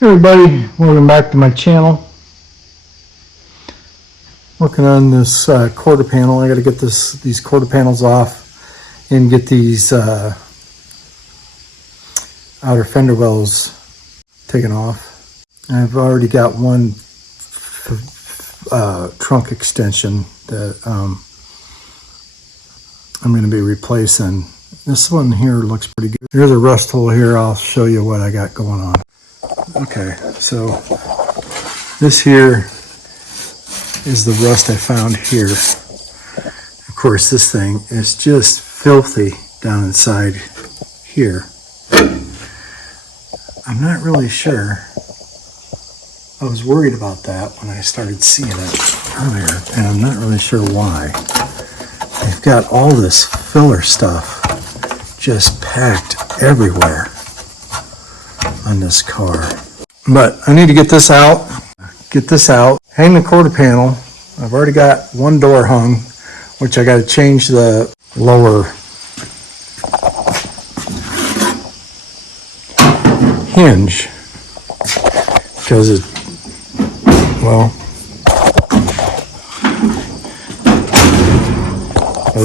Hey everybody, welcome back to my channel. Working on this quarter panel. I got to get these quarter panels off and get these outer fender wells taken off. I've already got one trunk extension that I'm going to be replacing. This one here looks pretty good. Here's a rust hole here. I'll show you what I got going on. Okay, so this here is the rust I found here. Of course, this thing is just filthy down inside here. I'm not really sure. I was worried about that when I started seeing it earlier, and I'm not really sure why. They've got all this filler stuff just packed everywhere on this car. But I need to get this out, hang the quarter panel. I've already got one door hung, which I got to change the lower hinge because it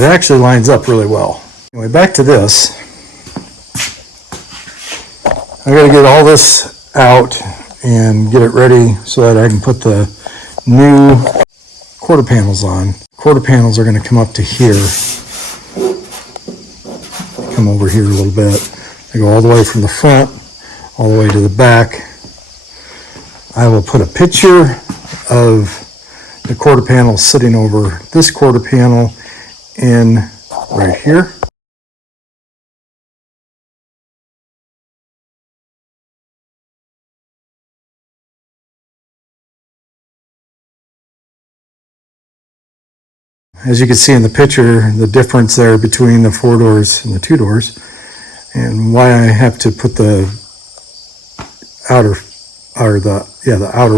actually lines up really well. Anyway, back to this. I got to get all this out and get it ready so that I can put the new quarter panels on. Quarter panels are going to come up to here. Come over here a little bit. They go all the way from the front, all the way to the back. I will put a picture of the quarter panel sitting over this quarter panel in right here. As you can see in the picture, the difference there between the 4 doors and the 2 doors, and why I have to put the outer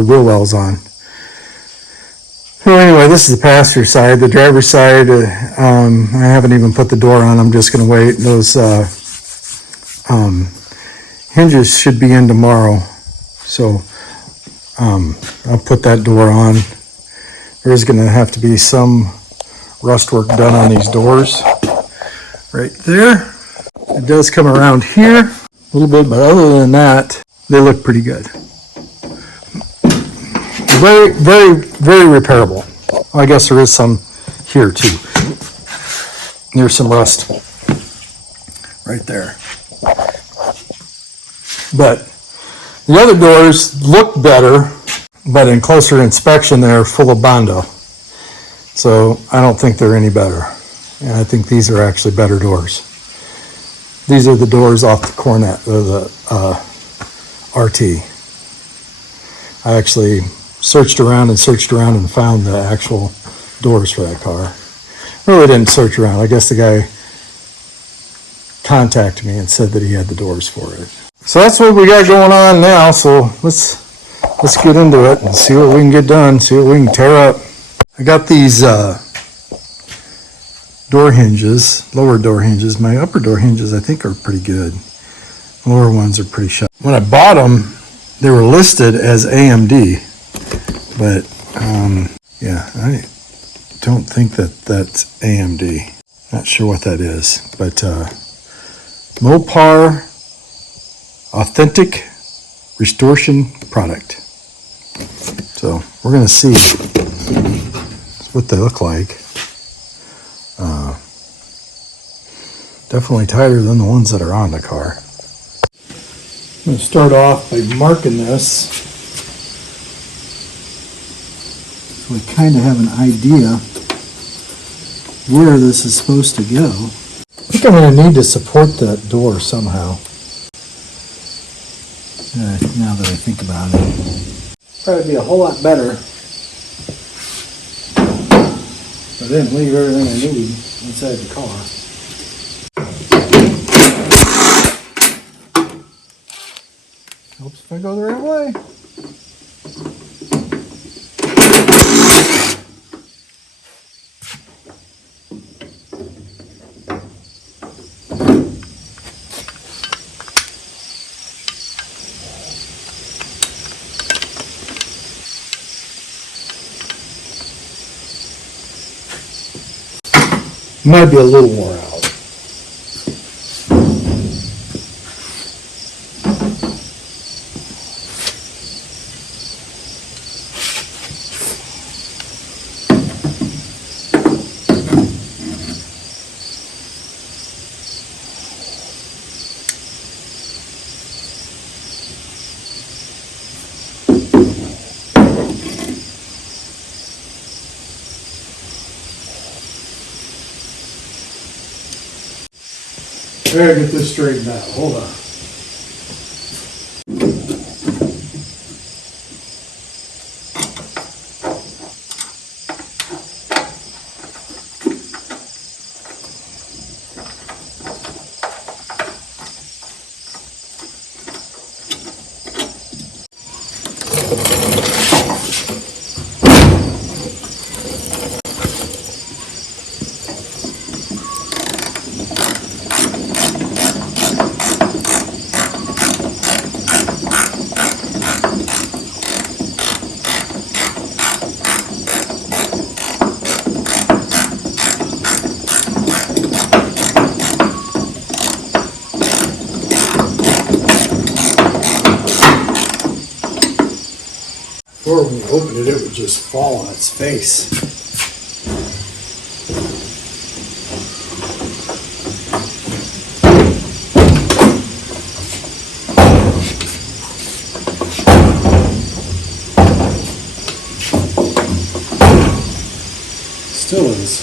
wheel wells on. So anyway, this is the passenger side. The driver's side, I haven't even put the door on. I'm just going to wait. Those hinges should be in tomorrow, so I'll put that door on. There's going to have to be some rust work done on these doors right there. It does come around here a little bit, but other than that, they look pretty good. Very, very, very repairable. Well, I guess there is some here too. There's some rust right there. But the other doors look better, but in closer inspection, they're full of Bondo. So I don't think they're any better. And I think these are actually better doors. These are the doors off the Coronet, or the RT. I actually searched around and found the actual doors for that car. Really didn't search around. I guess the guy contacted me and said that he had the doors for it. So that's what we got going on now. So let's get into it and see what we can get done, see what we can tear up. I got these door hinges, lower door hinges. My upper door hinges, I think, are pretty good. Lower ones are pretty sharp. When I bought them, they were listed as AMD, but yeah, I don't think that's AMD. Not sure what that is, but Mopar Authentic Restoration Product. So we're gonna see what they look like. Definitely tighter than the ones that are on the car. I'm going to start off by marking this so I kind of have an idea where this is supposed to go. I think I'm going to need to support that door somehow. Now that I think about it. Probably be a whole lot better I didn't leave everything I need inside the car. Helps if I go the right way. Might be a little wore out. I gotta get this straightened out. Hold on. Or when you open it, it would just fall on its face. Still is.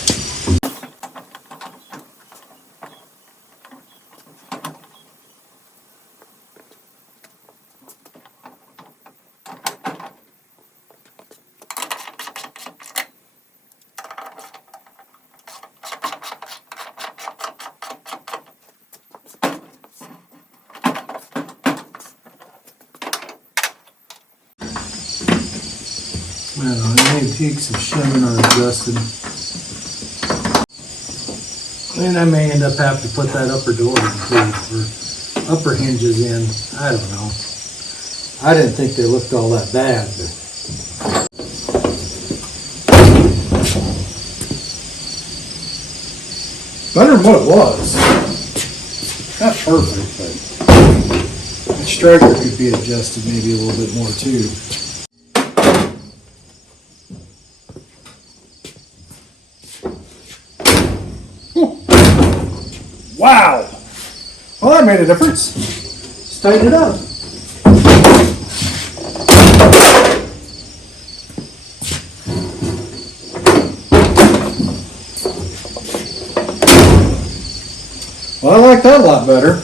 Well, any peaks of shimming are adjusted. And I may end up having to put that upper door in too, or upper hinges in. I don't know. I didn't think they looked all that bad, but better than what it was. Not perfect, but the striker could be adjusted maybe a little bit more too. Wow! Well, that made a difference. Just tighten it up. Well, I like that a lot better.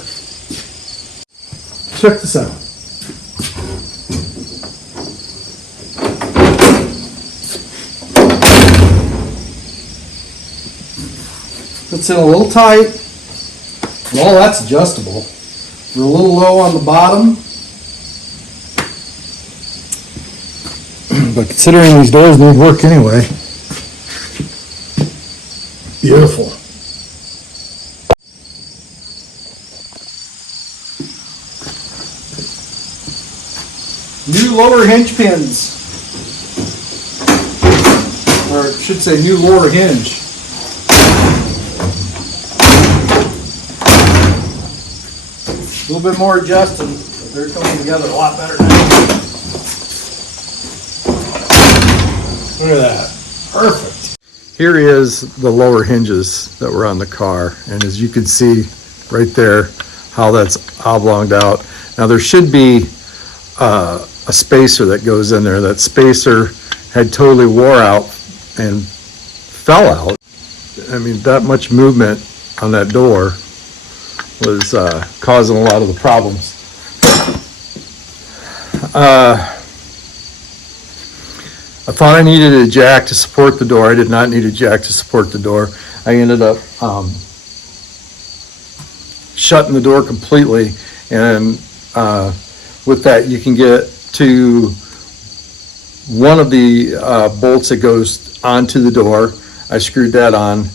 Check this out. Fits in a little tight. Well, that's adjustable. We're a little low on the bottom. But considering these doors need work anyway. Beautiful. New lower hinge pins. Or I should say new lower hinge. A little bit more adjusting, but they're coming together a lot better now. Look at that. Perfect. Here is the lower hinges that were on the car. And as you can see right there, how that's oblonged out. Now there should be a spacer that goes in there. That spacer had totally wore out and fell out. I mean, that much movement on that door was causing a lot of the problems. I thought I needed a jack to support the door. I did not need a jack to support the door. I ended up shutting the door completely, and with that you can get to one of the bolts that goes onto the door. I screwed that on,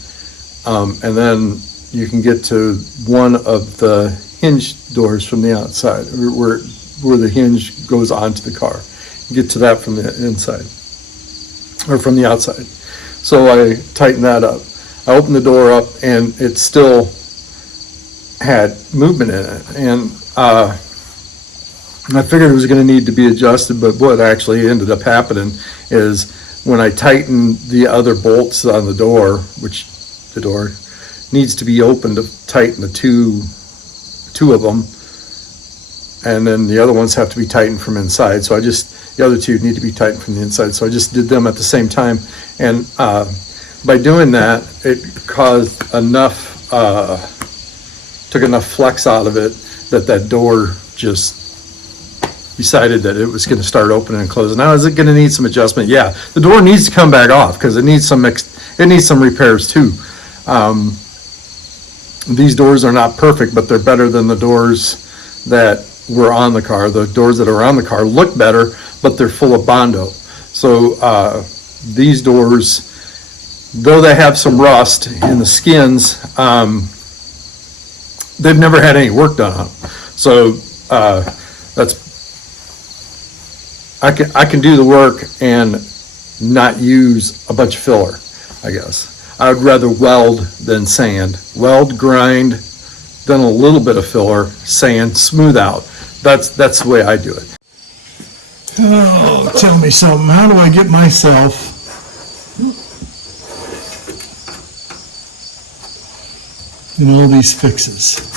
and then you can get to one of the hinge doors from the outside, where the hinge goes onto the car. You get to that from the inside, or from the outside. So I tightened that up. I opened the door up and it still had movement in it. And I figured it was going to need to be adjusted, but what actually ended up happening is when I tightened the other bolts on the door, which the door needs to be opened to tighten the two of them, and then the other ones have to be tightened from inside. So the other two need to be tightened from the inside. So I just did them at the same time. And by doing that, it caused enough, took enough flex out of it that door just decided that it was going to start opening and closing. Now, is it going to need some adjustment? Yeah, the door needs to come back off because it needs some repairs too. These doors are not perfect, but they're better than the doors that were on the car. The doors that are on the car look better, but they're full of Bondo. So these doors, though they have some rust in the skins, they've never had any work done on them. So I can do the work and not use a bunch of filler, I guess. I would rather weld than sand. Weld, grind, then a little bit of filler, sand, smooth out. That's the way I do it. Oh, tell me something. How do I get myself in all these fixes?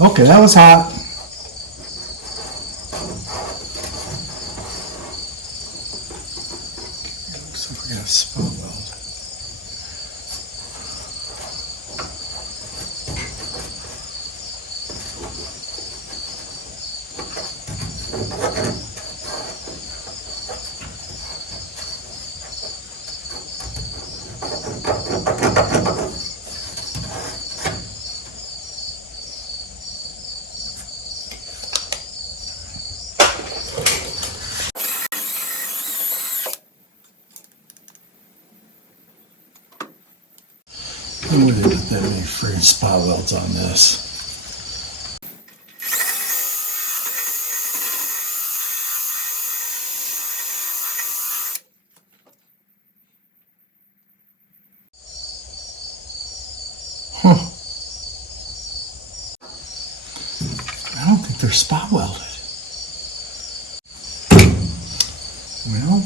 Okay, that was hot. Looks like we got a spot weld. No way they put that many freaking spot welds on this. Huh. I don't think they're spot welded. Well,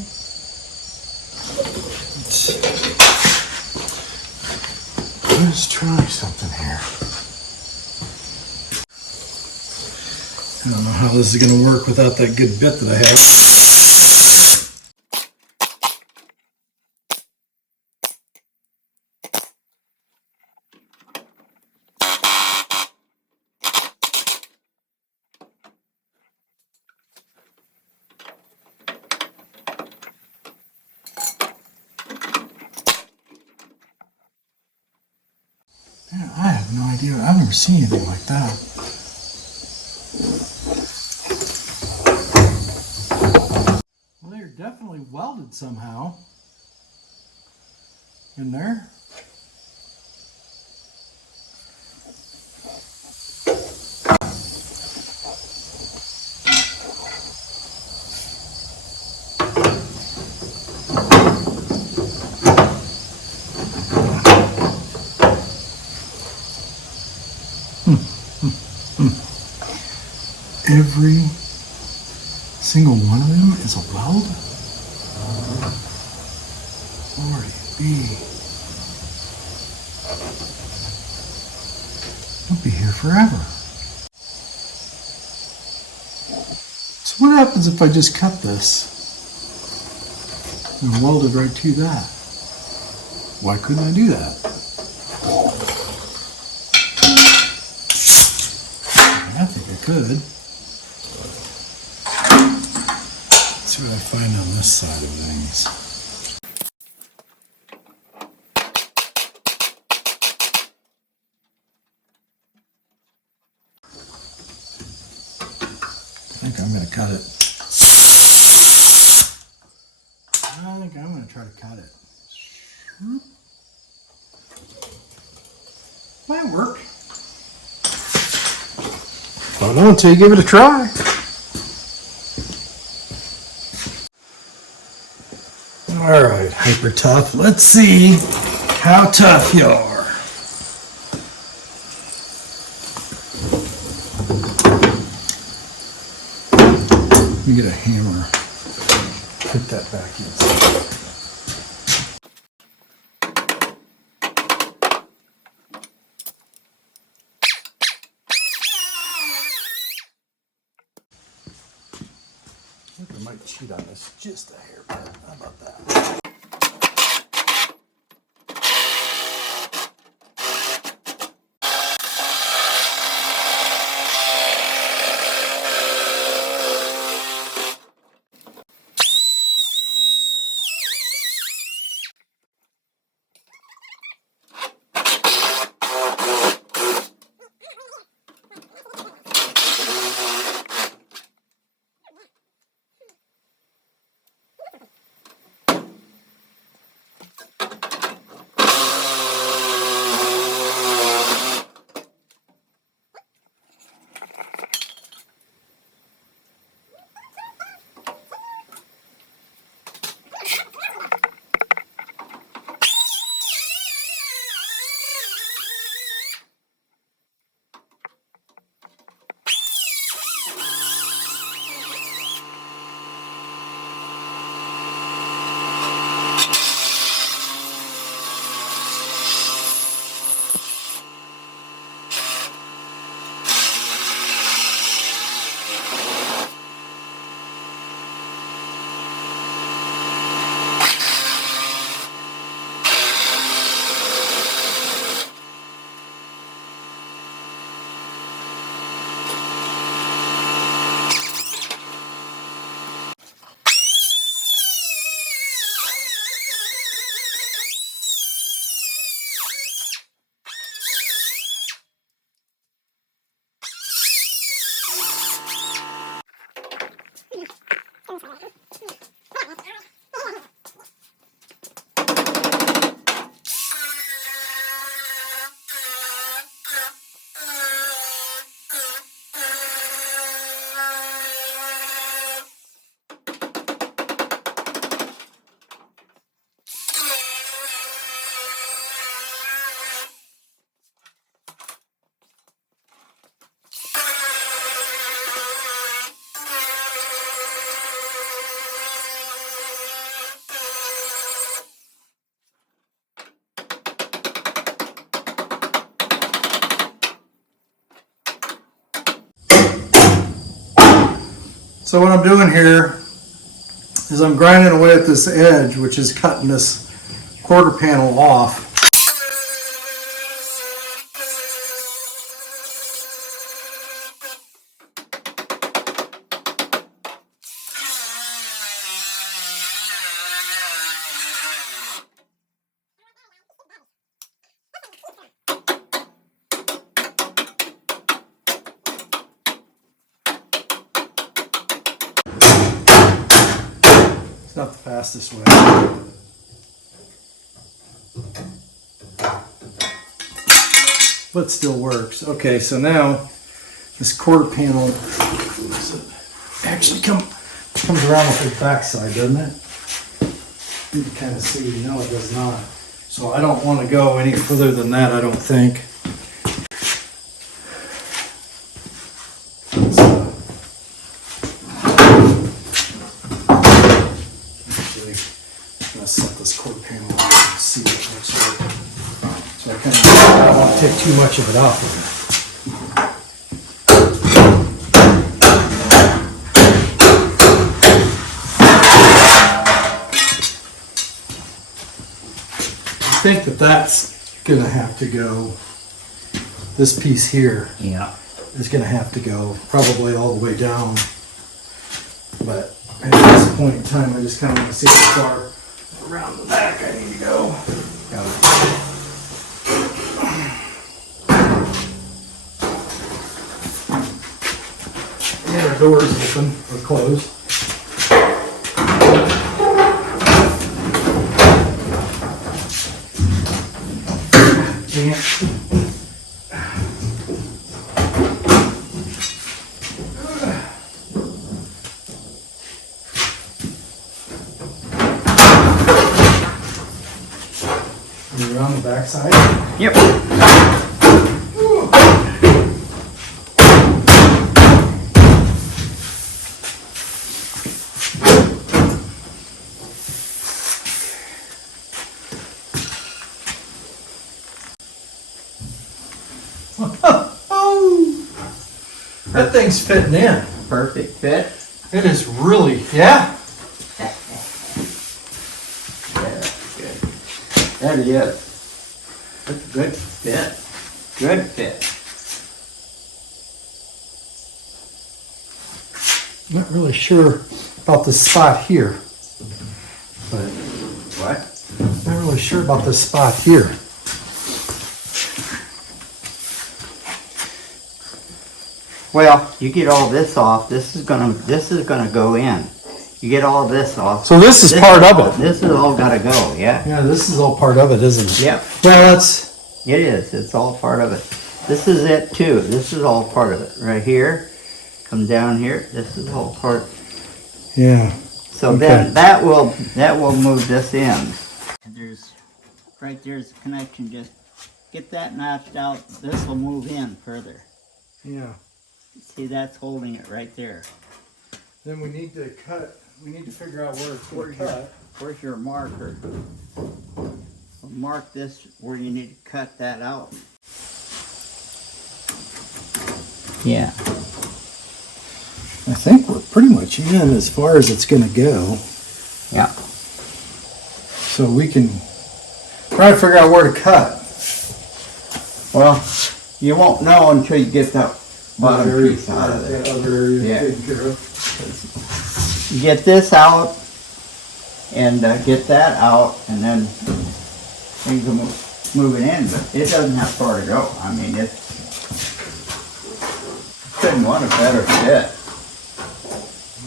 let's try something here. I don't know how this is going to work without that good bit that I have. Man, I have no idea. I've never seen anything like that. Well, they're definitely welded somehow in there. Every single one of them is a weld? I'll be here forever. So what happens if I just cut this and weld it right to that? Why couldn't I do that? I think I could. Let's see what I find on this side of things. I think I'm going to cut it. I think I'm going to try to cut it. Might work. Don't know until you give it a try. All right, hyper tough. Let's see how tough you are. Let me get a hammer. Put that back inside. I think I might cheat on this just a hair bit. How about that? So what I'm doing here is I'm grinding away at this edge, which is cutting this quarter panel off. It's not the fastest way. But still works. Okay, so now this quarter panel actually comes around with the backside, doesn't it? You can kind of see, no, it does not. So I don't want to go any further than that, I don't think. Actually, I'm going to set this quarter panel see what it looks like. So I kind of, I don't want to take too much of it off of it. I think that that's gonna have to go, this piece here Yeah. is gonna have to go probably all the way down. But at this point in time, I just kind of want to see how far around the back I need to go. And our door's open or closed. You're on the back side. Yep. Oh, that thing's fitting in. Perfect fit. It is really, yeah. That is. That's a good. Fit. Good fit. Not really sure about this spot here, but What? not really sure about this spot here. Well, you get all this off. This is gonna go in. You get all this off. So this is part of it. This is all gotta go. Yeah. Yeah, this is all part of it, isn't it? Yep. Well, that's, It is. It's all part of it. This is it too. This is all part of it. Right here, come down here. This is all part. yeah. So Okay. then that will move this in. There's right there's a connection. Just get that notched out. This will move in further. Yeah. See, that's holding it right there. Then we need to cut, we need to figure out where it's going to cut. Where's your marker? Mark this where you need to cut that out. Yeah. I think we're pretty much in as far as it's going to go. Yeah. So we can try to figure out where to cut. Well, you won't know until you get that bottom piece out of there. That other area Yeah. taken care of. You get this out and get that out, and then you can move it in. But it doesn't have far to go. I mean, it couldn't want a better fit.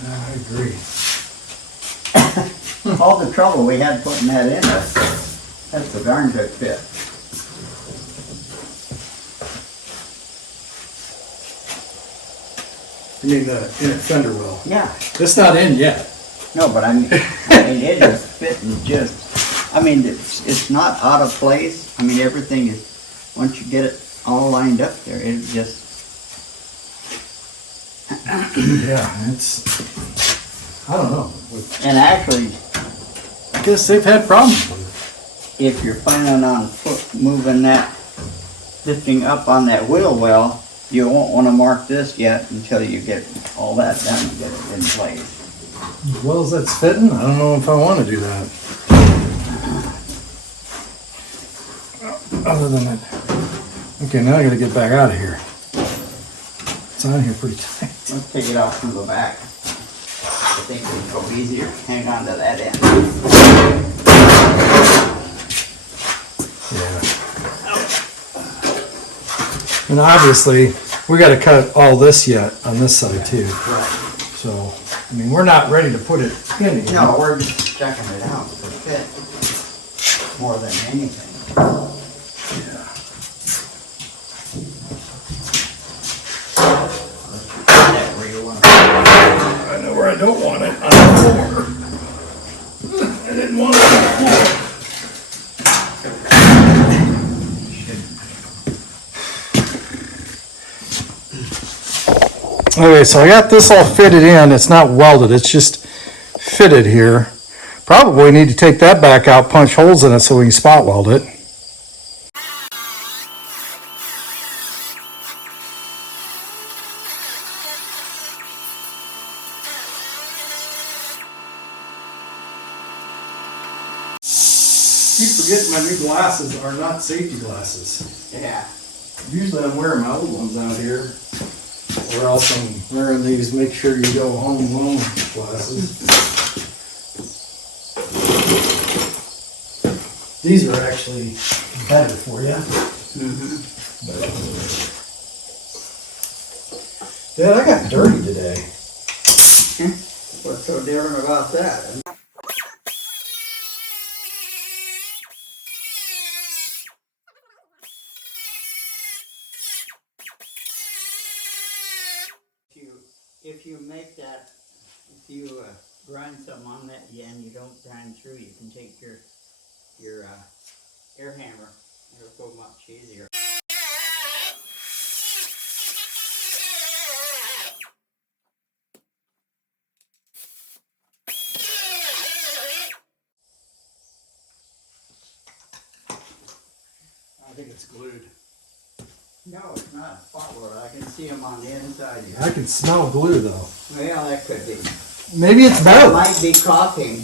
I agree. All the trouble we had putting that in, that's a darn good fit. You mean the inner fender well? Yeah. It's not in yet. No, but I mean it is fitting just. I mean, it's not out of place. I mean, everything is. Once you get it all lined up there, it just. Yeah, it's, I don't know. And actually, I guess they've had problems with if you're planning on moving that, lifting up on that wheel well, you won't want to mark this yet until you get all that done and get it in place. it. As well as that's fitting, I don't know if I want to do that. Other than that. Okay, now I gotta get back out of here. It's on here pretty tight. Let's take it off from the back. I think it'll go easier. Hang on to that end. Yeah. And obviously, we gotta cut all this yet on this side too. Right. So, I mean, we're not ready to put it in yet. No, we're just checking it out for fit more than anything. Yeah. That where you want to. I know where I don't want it, on the floor. I didn't want it on the floor. Okay, so I got this all fitted in. It's not welded, it's just fitted here. Probably need to take that back out, punch holes in it so we can spot weld it. Keep forgetting my new glasses are not safety glasses. Yeah. Usually I'm wearing my old ones out here, or else I'm wearing these make sure you go home alone glasses. These are actually better for you. Dad, I got dirty today. What's so different about that? If you make that, if you grind some on that, and you don't grind through, you can take your air hammer. It'll go much easier. I think it's glued. No, it's not spot weld. I can see them on the inside here. I can smell glue though. Well, that could be. Maybe it's It better. might be caulking.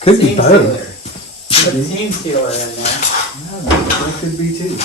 Could be Seam better. sealer. Put seam sealer in there. That could be too.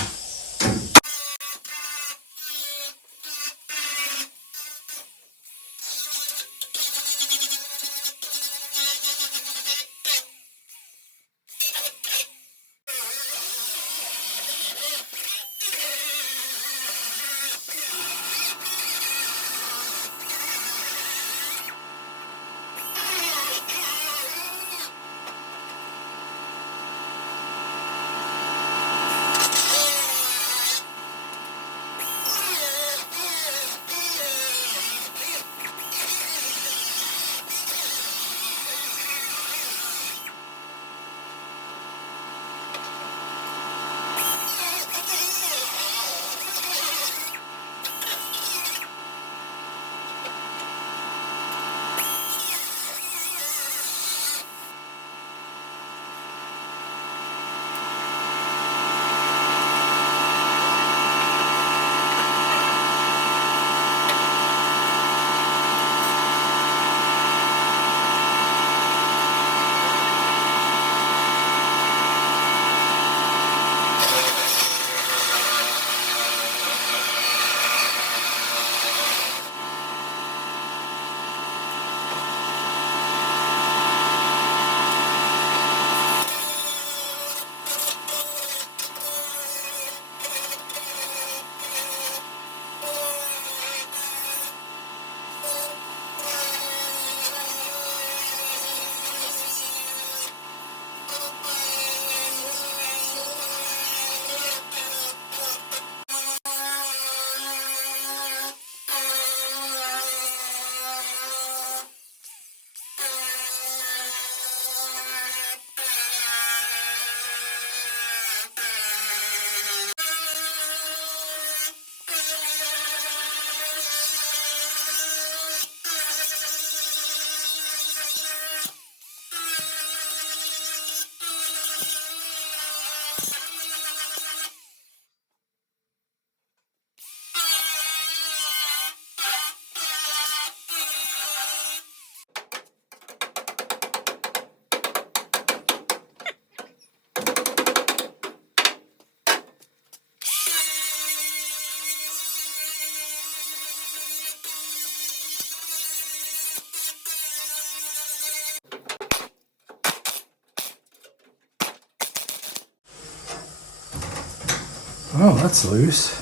Oh, that's loose.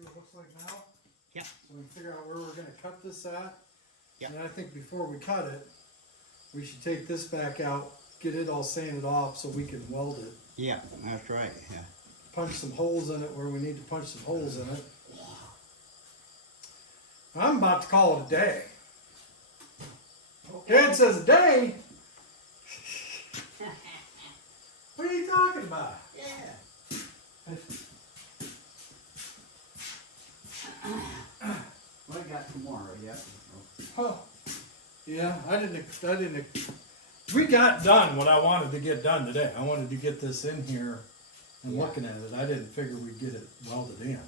see what it looks like now? Yeah. So we can figure out where we're gonna cut this at. Yeah. And I think before we cut it, we should take this back out, get it all sanded off so we can weld it. Yeah, that's right, yeah. Punch some holes in it where we need to punch some holes in it. I'm about to call it a day. Dad says a day? What are you talking about? Yeah. Well, I got tomorrow, yeah. Oh, yeah, I didn't, we got done what I wanted to get done today. I wanted to get this in here and looking at it. I didn't figure we'd get it welded in.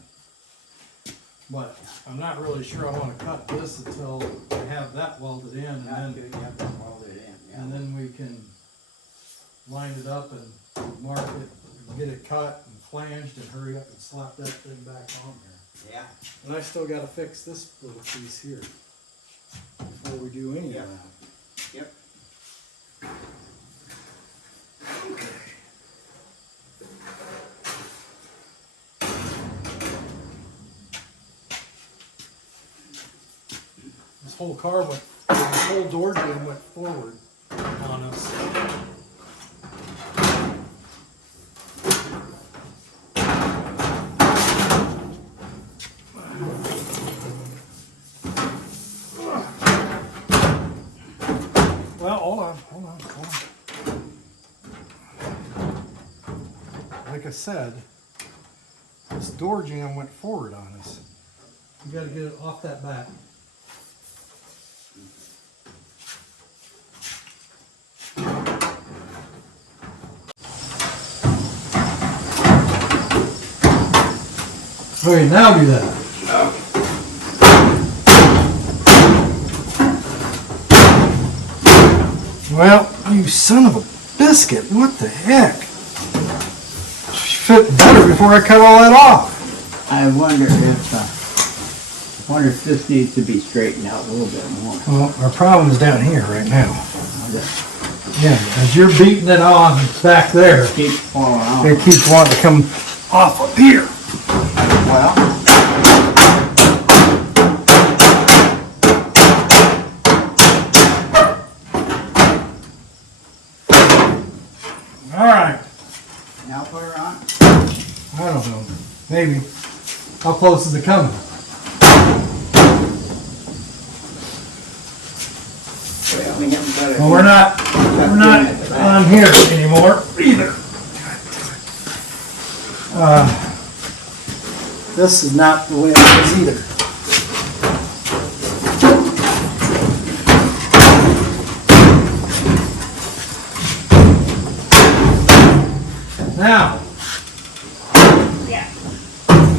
But I'm not really sure I want to cut this until I have that welded in, and Not then, good, you have to weld it in, yeah. and then we can line it up and mark it, get it cut and flanged, and hurry up and slap that thing back on there. Yeah. And I still gotta fix this little piece here before we do any Yep. of that. Yep. This whole car went, this whole door jamb went forward on us. Well, hold on. Like I said, this door jamb went forward on us. We gotta get it off that back. Okay, now do that. Well, you son of a biscuit, what the heck? Fit better before I cut all that off. I wonder if this needs to be straightened out a little bit more. Well, our problem is down here right now. Yeah, as you're beating it on back there, Keep falling off. it keeps wanting to come off up here. Well, All right, now put her on. I don't know, maybe. How close is it coming? Well, we haven't got it. Well, we're not on here anymore either. This is not the way it is either. Now.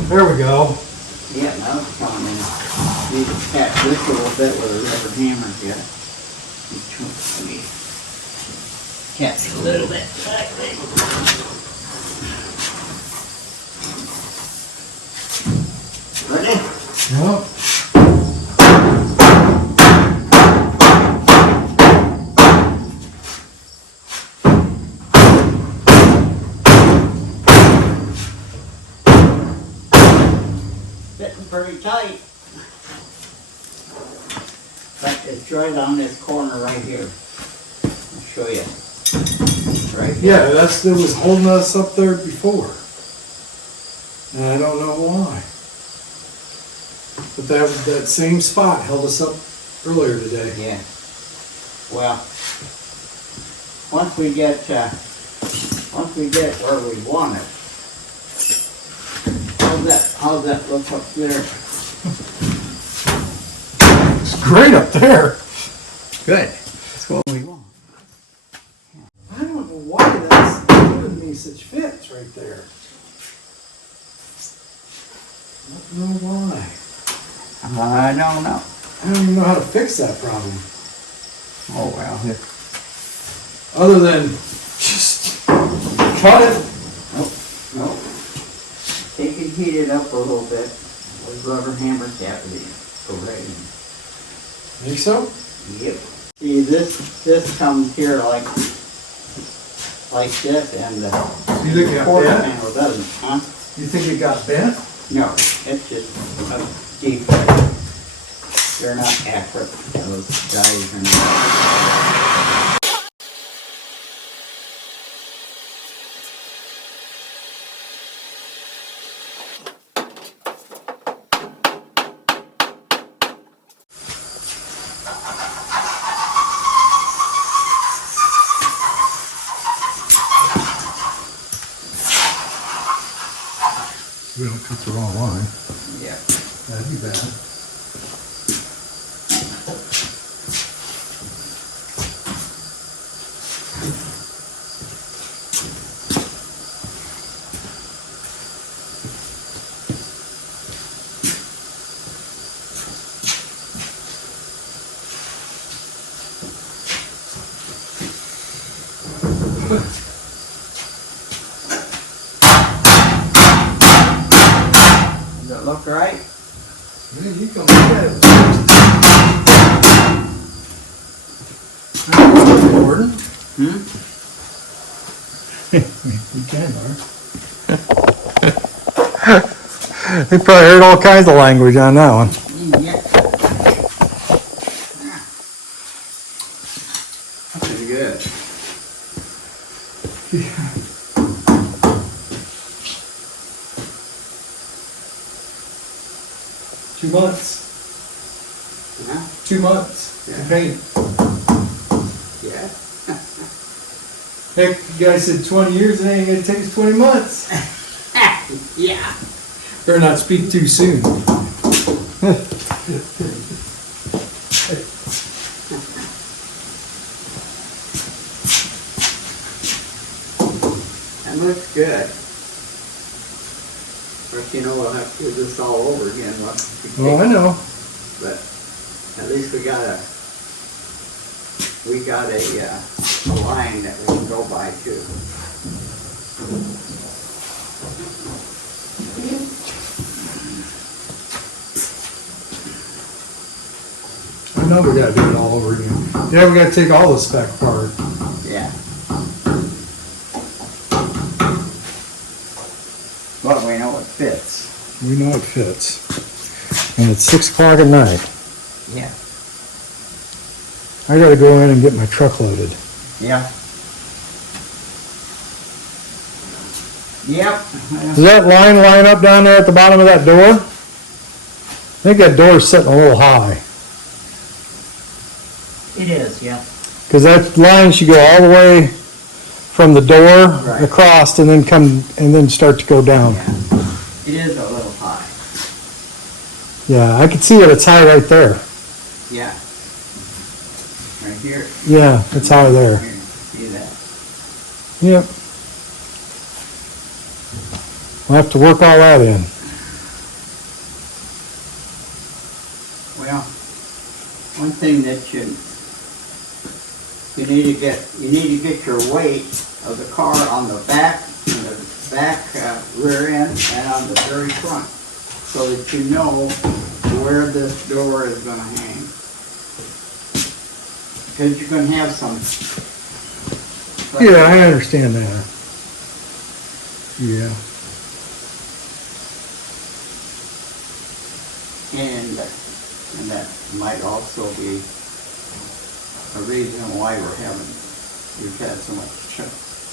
There we go. Yeah, now it's coming in. Need to catch this a little bit with a rubber hammer here. Let me catch it a little bit. Ready? Yep. Fitting pretty tight. But it's right on this corner right here. I'll show you. Right here. Yeah, that's it was holding us up there before. And I don't know why. But that same spot held us up earlier today. Yeah. Well, once we get where we want it. How's that look up there? It's great up there. Good. That's what we want. I don't know why that's giving me such fits right there. I don't know why. I don't know. I don't even know how to fix that problem. Oh well. Other than just cut it. Nope. Take it, heat it up a little bit with rubber hammer cavity. Go right in. Think so? Yep. See, this comes here like this, and the You think it got quarter bent? panel doesn't, huh? You think it got bent? No, it's just a defect. They're not accurate, those dies are not. We don't cut the wrong line. Yeah. That'd be bad. Does it look right? Man, you come get it. Gordon? Hmm? You can, Mark. They probably heard all kinds of language on that one. Yeah. Pretty good. 2 months. Huh? 2 months to Yeah. paint. Yeah. Heck, you guys said 20 years, it ain't gonna take us 20 months. Yeah. Better not speak too soon. That looks good. Of course, you know, we'll have to do this all over again once we Well, I know. but at least we got a line that we can go by too. I know we gotta do it all over again. Yeah, we gotta take all the spec apart. Yeah. Well, we know it fits. We know it fits. And it's 6 o'clock at night. Yeah. I gotta go in and get my truck loaded. Yeah. Yep. Does that line up down there at the bottom of that door? I think that door's sitting a little high. It is, yeah. Because that line should go all the way from the door Right. across and then start to go down. Yeah. It is a little high. Yeah, I can see it. It's high right there. Yeah. Right here. Yeah, it's high there. Here, see that? Yep. We'll have to work all that in. Well, one thing that you need to get your weight of the car on the back, rear end, and on the very front, so that you know where this door is going to hang. Because you're going to have some. Yeah, I understand that. Yeah. And that might also be a reason why you've had so much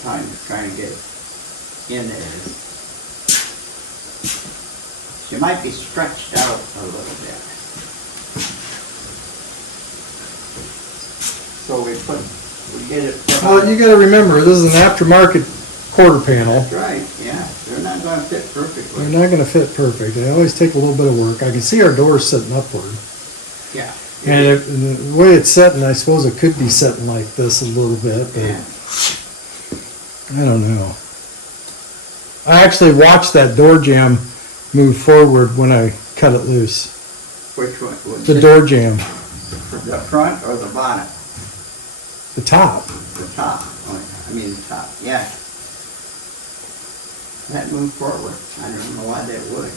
time trying to get in there. You might be stretched out a little bit. So we get it put Well, on. you gotta remember, this is an aftermarket quarter panel. That's right, yeah. They're not going to fit perfectly. They're not gonna fit perfect. They always take a little bit of work. I can see our doors sitting upward. Yeah. And the way it's setting, I suppose it could be setting like this a little bit, but Yeah. I don't know. I actually watched that door jamb move forward when I cut it loose. Which one? The door jamb, The front or the bottom? the top. The top. Oh, I mean the top. Yeah. That moved forward. I don't know why that would.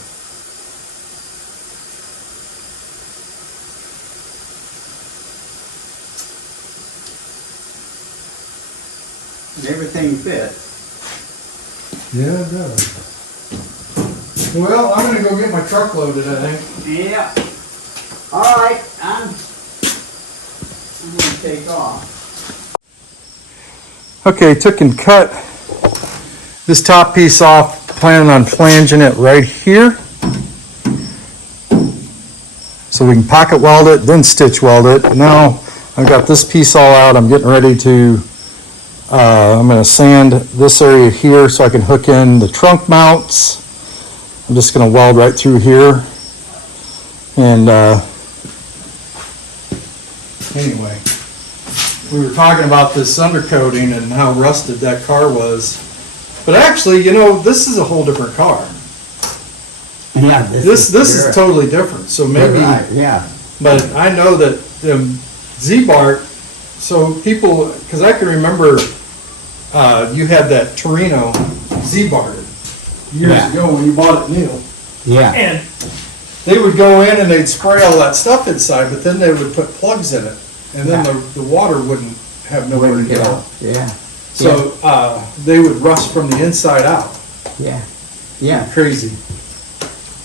And everything fits. Yeah, it does. Well, I'm gonna go get my truck loaded, I think. Yeah. All right, I'm gonna take off. Okay, took and cut this top piece off, planning on flanging it right here. So we can pocket weld it, then stitch weld it. Now I've got this piece all out, I'm getting ready to, I'm gonna sand this area here so I can hook in the trunk mounts. I'm just gonna weld right through here. And Anyway, we were talking about this undercoating and how rusted that car was. But actually, you know, this is a whole different car. Yeah, This is totally different, so maybe, Right, yeah. but I know that Z-Bart, so people, because I can remember you had that Torino Z-Bart years Yeah. ago when you bought it new. Yeah. And they would go in and they'd spray all that stuff inside, but then they would put plugs in it. And then the water wouldn't have nowhere to go. Yeah. So they would rust from the inside out. Yeah. Yeah. Crazy.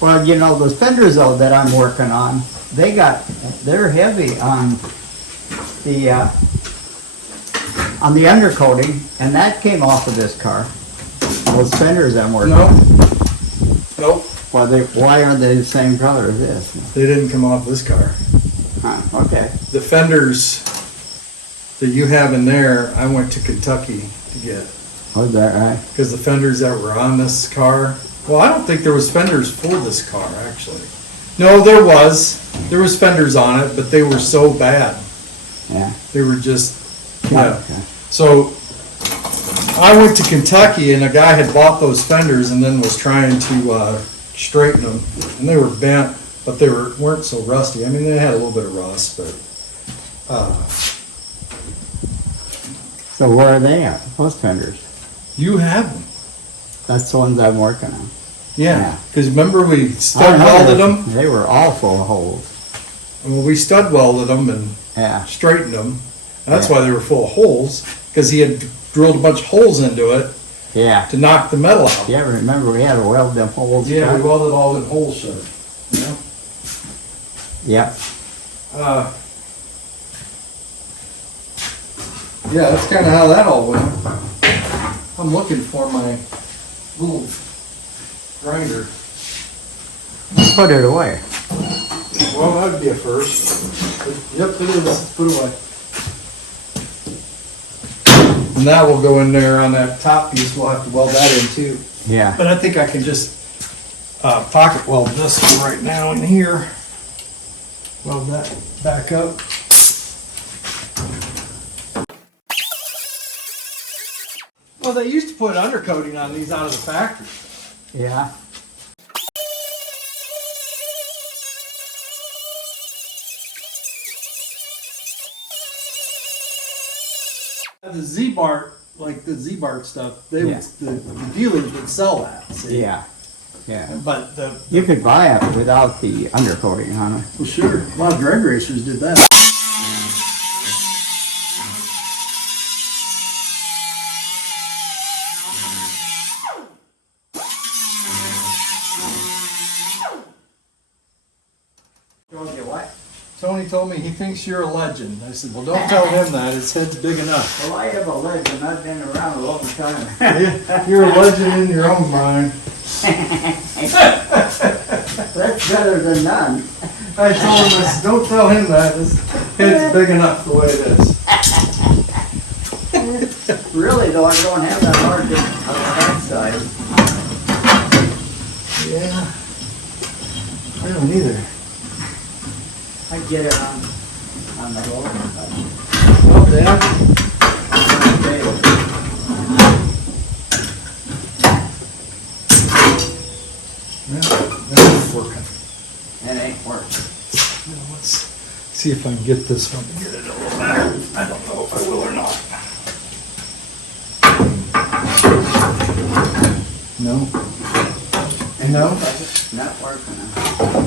Well, you know, those fenders though that I'm working on, they're heavy on the undercoating, and that came off of this car. Those fenders I'm working No. on. Nope, Well, why aren't they the same color as this? they didn't come off this car. Huh, okay. The fenders that you have in there, I went to Kentucky to get. Was that right? Because the fenders that were on this car, well, I don't think there was fenders for this car, actually. No, there was fenders on it, but they were so bad. Yeah. They were just, yeah. Okay. So I went to Kentucky and a guy had bought those fenders and then was trying to straighten them. And they were bent, but they weren't so rusty. I mean, they had a little bit of rust, but So where are they at? Those fenders? you have them. That's the ones I'm working on. Yeah, because remember we I stud know welded they- them? They were all full of holes. Well, we stud welded them and Yeah. straightened them. And that's Yeah. why they were full of holes, because he had drilled a bunch of holes into it Yeah. to knock the metal out. Yeah, remember we had to weld them holes Yeah, we shut? welded all the holes shut. You know? Yeah. Yeah, that's kind of how that all went. I'm looking for my little grinder. Put it away. Well, that'd be a first. Yep, it is. Put away. And that will go in there on that top piece. We'll have to weld that in too. Yeah. But I think I can just pocket weld this one right now in here. Weld that back up. Well, they used to put undercoating on these out of the factory. Yeah. The Z-Bart, like the Z-Bart stuff, they Yeah. would, the dealers would sell that. See? Yeah. Yeah. But You could buy it without the undercoating on it. well, sure, a lot of drag racers did that. What? Tony told me he thinks you're a legend. I said, well, don't tell him that. His head's big enough. Well, I have a legend. I've been around a long time. You're a legend in your own mind. That's better than none. I told him, I said, don't tell him that. His head's big enough the way it is. Really though, I don't have that hard on that side. Yeah. I don't either. I get it on the lower side. Oh, yeah. Okay. That ain't working. It ain't working. Now, let's see if I can get this one to get it a little better. I don't know if I will or not. No. No? Not working.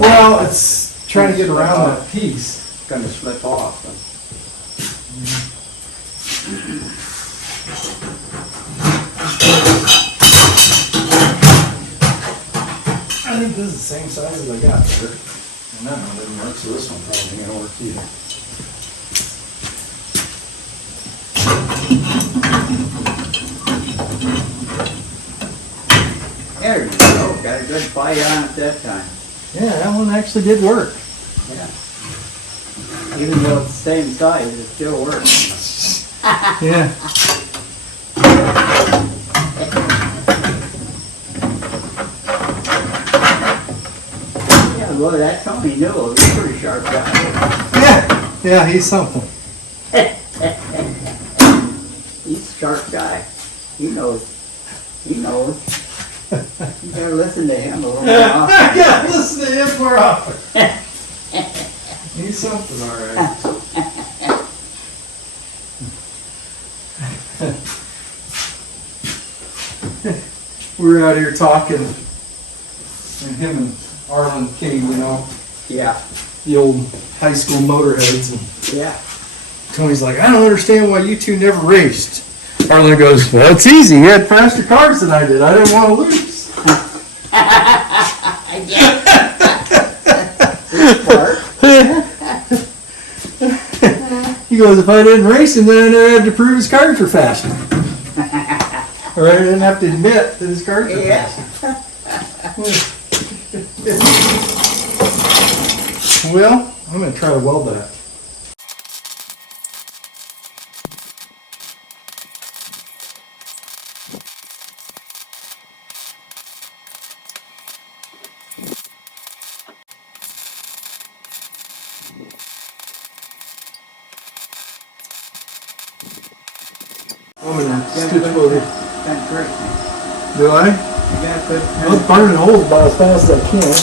Well, it's trying to get around that piece. It's gonna slip off. is the same size as I got there. And that one didn't work, so this one probably ain't gonna work either. There you go, got a good bite on it that time. Yeah, that one actually did work. Yeah. Even though it's the same size, it still works. Yeah. Yeah, well, that Tony knew, he was a pretty sharp guy. Yeah, he's something. He's a sharp guy. He knows. He knows. You gotta listen to him a little more often. Yeah, listen to him more often. He's something, all right. We were out here talking, and him and Arlen King, you know, Yeah, the old high school motorheads, and yeah. Tony's like, I don't understand why you two never raced. Arlen goes, well, it's easy. You had faster cars than I did. I didn't want to lose. He goes, if I didn't race him, then I had to prove his cars were faster. Or I didn't have to admit that his cars were Yeah. faster. Well, I'm going to try to weld that. I'm going to stitch both. That's great. Do I? You got good. I'm burning holes about as fast as I can.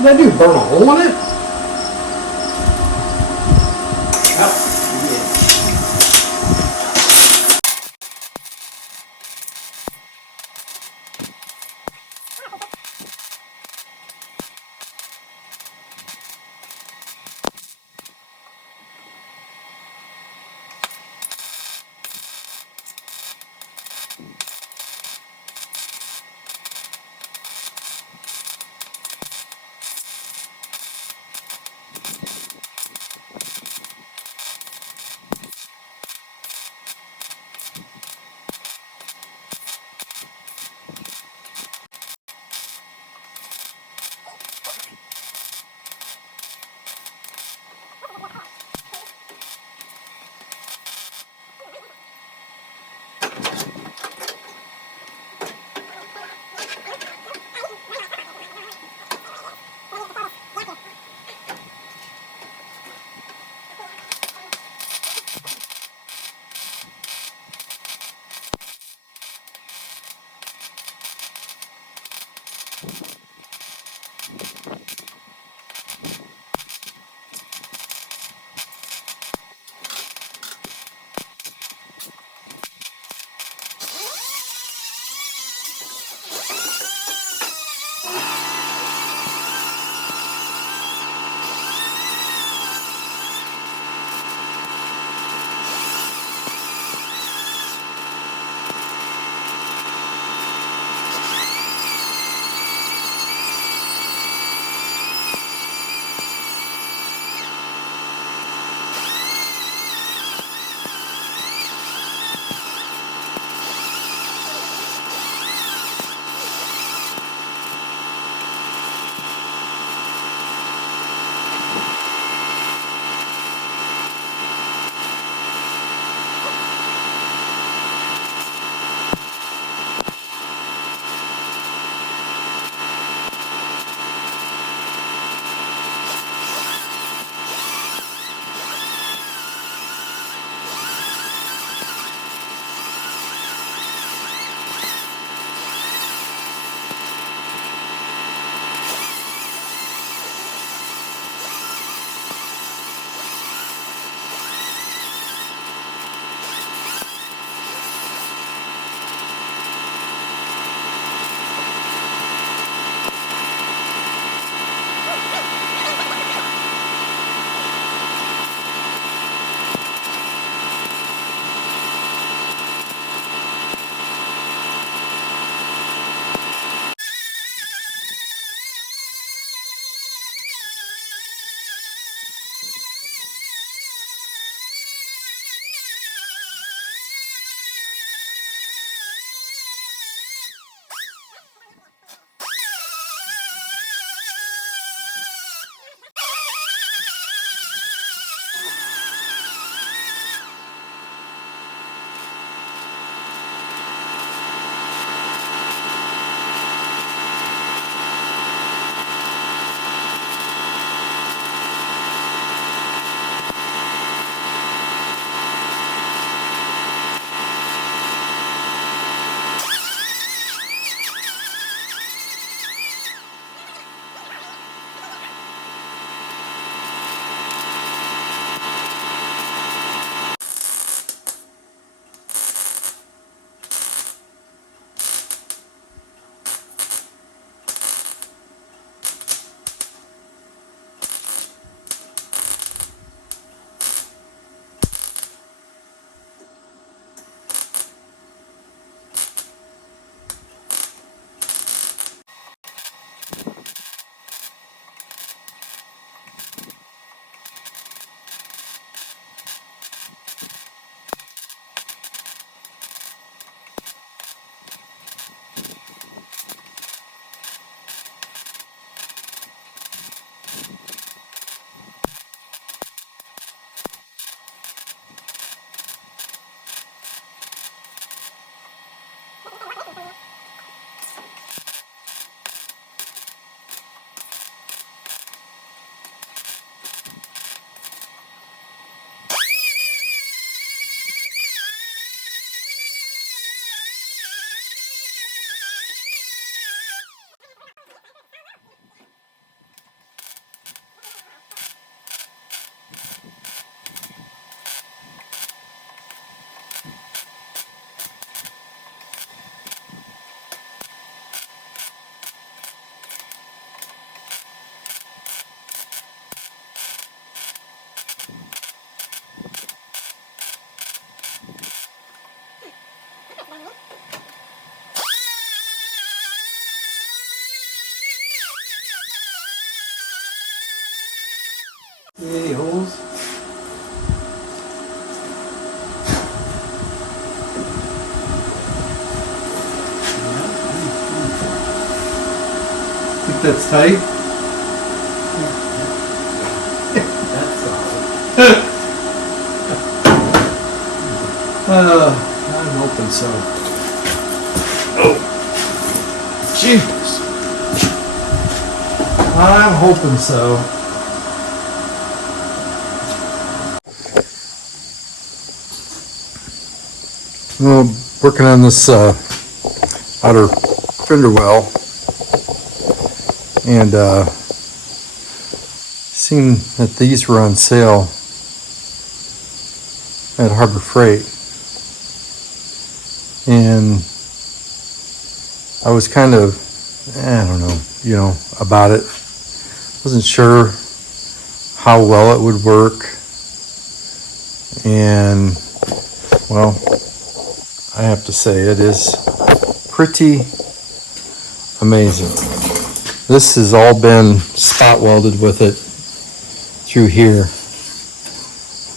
What did I do? Burn a hole in it? Yay, holes. Think that's tight? That's all. I'm hoping so. Oh, jeez. I'm hoping so. Well, working on this outer fender well, and seen that these were on sale at Harbor Freight, and I was kind of, I don't know, about it. Wasn't sure how well it would work, and well, I have to say it is pretty amazing. This has all been spot welded with it through here,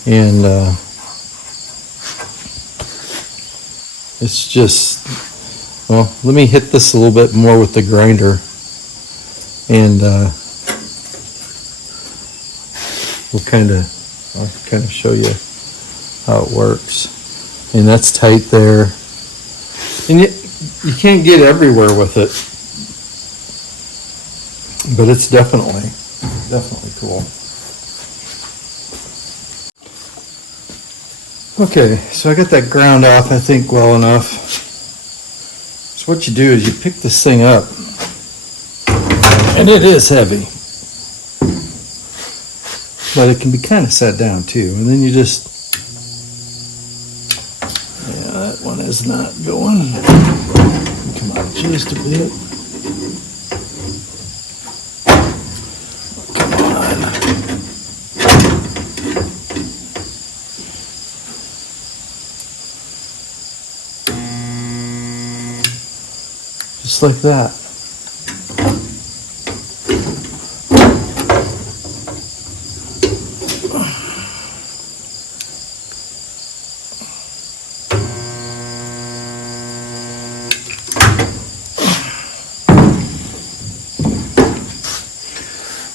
and it's just, well, let me hit this a little bit more with the grinder, and I'll kind of show you how it works. And that's tight there, and you can't get everywhere with it, but it's definitely cool. Okay, so I got that ground off, I think, well enough. So what you do is you pick this thing up, and it is heavy, but it can be kind of set down too, and then you just, that one is not going. Come on, just a bit. Come on. Just like that.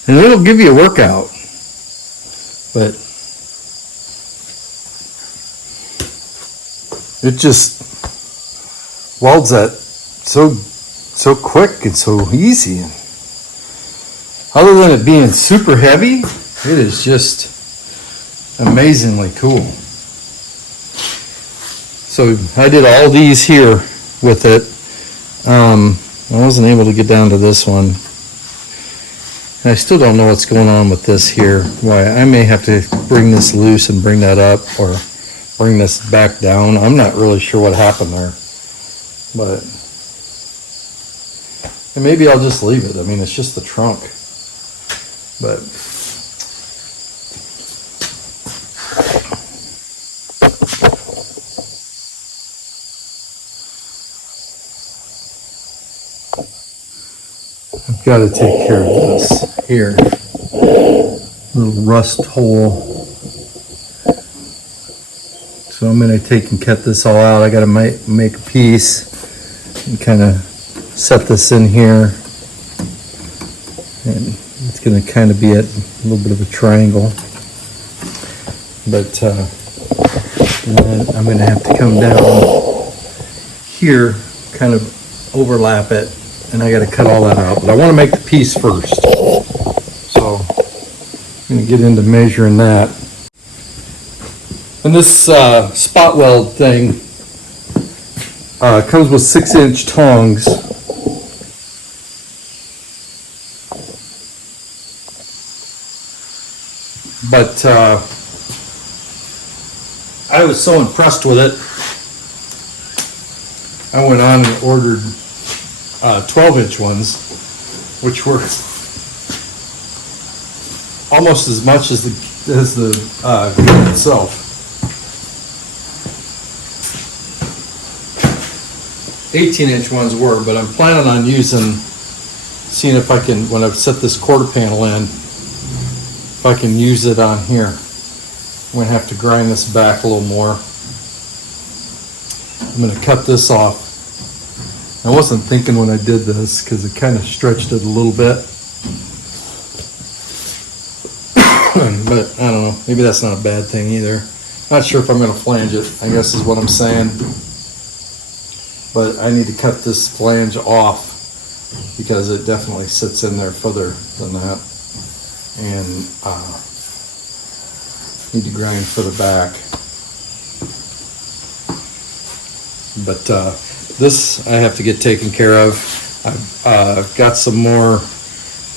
And it'll give you a workout, but it just welds that so quick and so easy. And other than it being super heavy, it is just amazingly cool. So I did all these here with it. I wasn't able to get down to this one. And I still don't know what's going on with this here. Why, I may have to bring this loose and bring that up, or bring this back down. I'm not really sure what happened there. But, and maybe I'll just leave it. I mean, it's just the trunk. But, I've got to take care of this here. Little rust hole. So I'm going to take and cut this all out. I got to make a piece and kind of set this in here. And it's going to kind of be at a little bit of a triangle. But and then I'm going to have to come down here, kind of overlap it. And I got to cut all that out, but I want to make the piece first. So I'm going to get into measuring that. And this spot weld thing comes with 6-inch tongs. But I was so impressed with it, I went on and ordered 12-inch ones, which were almost as much as the gun itself. 18-inch ones were, but I'm planning on seeing if I can, when I set this quarter panel in, if if I can use it on here. I'm gonna have to grind this back a little more. I'm gonna cut this off. I wasn't thinking when I did this because it kind of stretched it a little bit. But I don't know, maybe that's not a bad thing either. Not sure if I'm gonna flange it, I guess is what I'm saying. But I need to cut this flange off because it definitely sits in there further than that. And need to grind for the back. But this I have to get taken care of. I've got some more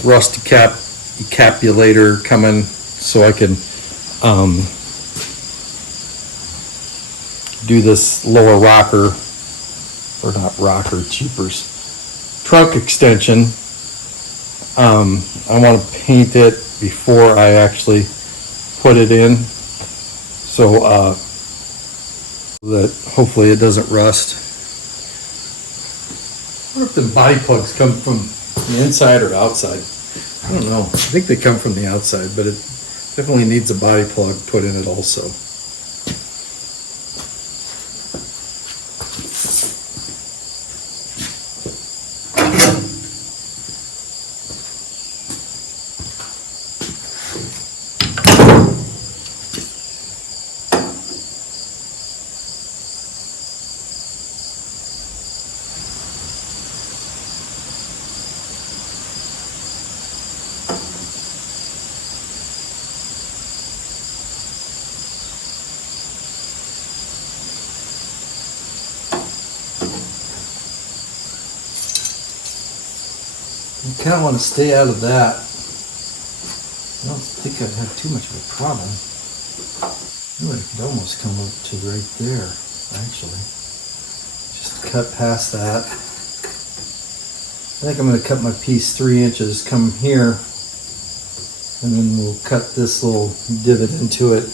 rust encapsulator coming so I can do this lower rocker, or not rocker, cheapers, trunk extension. I want to paint it before I actually put it in, so that hopefully it doesn't rust. I wonder if the body plugs come from the inside or outside. I don't know. I think they come from the outside, but it definitely needs a body plug put in it also. You kind of want to stay out of that. I don't think I'd have too much of a problem. Ooh, it could almost come up to right there, actually. Just cut past that. I think I'm going to cut my piece 3 inches, come here, and then we'll cut this little divot into it.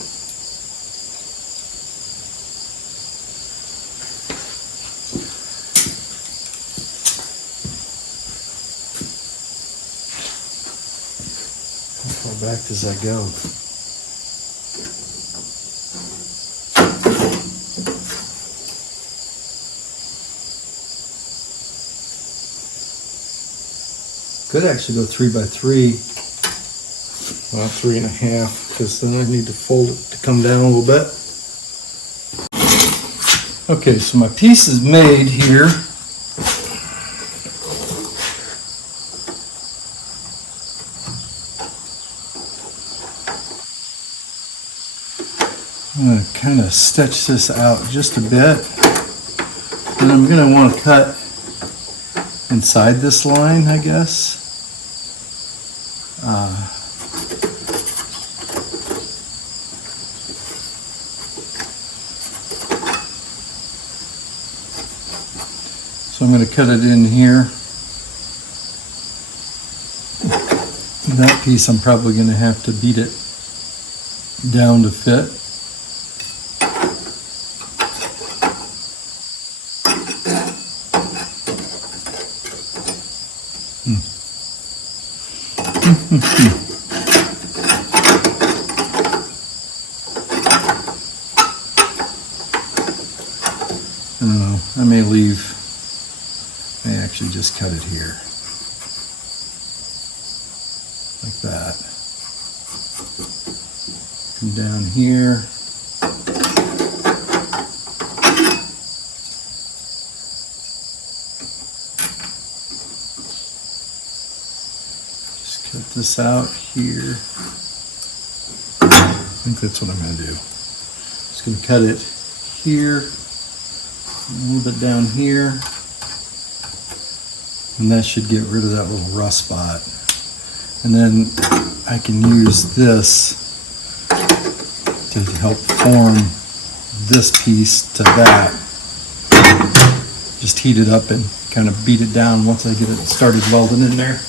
How far back does that go? Could actually go 3 by 3, well 3.5, because then I need to fold it to come down a little bit. Okay, so my piece is made here. I'm going to kind of stretch this out just a bit, and I'm going to want to cut inside this line, I guess. So I'm going to cut it in here. That piece I'm probably going to have to beat it down to fit. I don't know, I may actually just cut it here. Like that. Come down here. Just cut this out here. I think that's what I'm going to do. Just going to cut it here, a little bit down here, and that should get rid of that little rust spot. And then I can use this to help form this piece to that. Just heat it up and kind of beat it down once I get it started welding in there.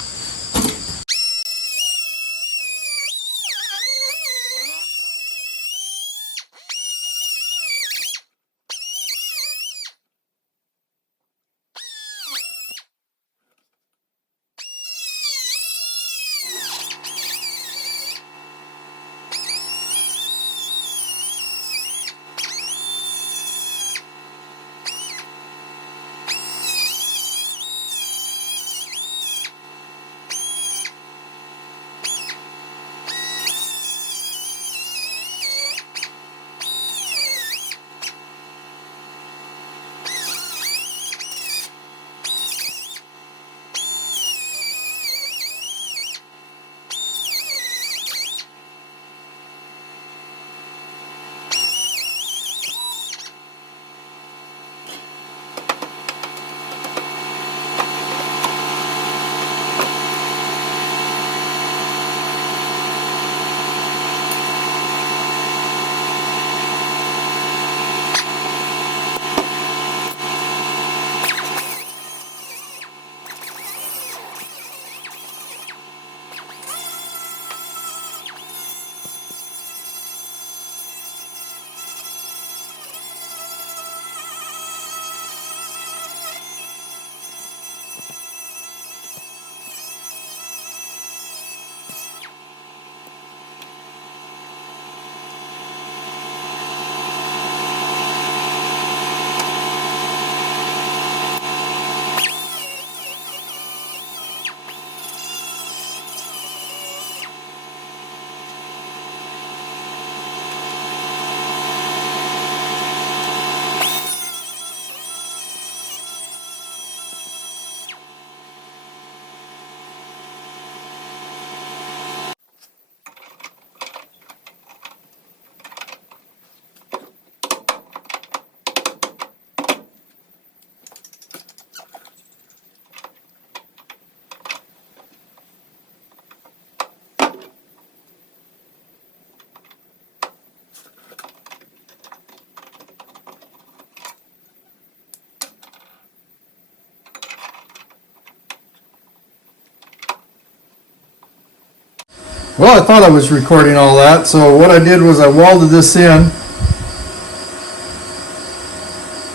Well, I thought I was recording all that, so what I did was I welded this in.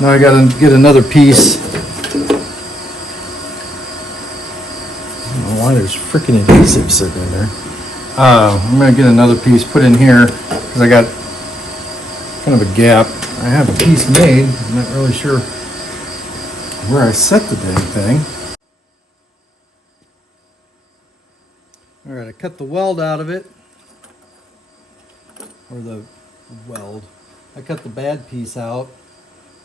Now I gotta get another piece. I don't know why there's freaking adhesive sitting in there. I'm gonna get another piece put in here, because I got kind of a gap. I have a piece made, I'm not really sure where I set the dang thing. All right, I cut the weld out of it, or the weld. I cut the bad piece out.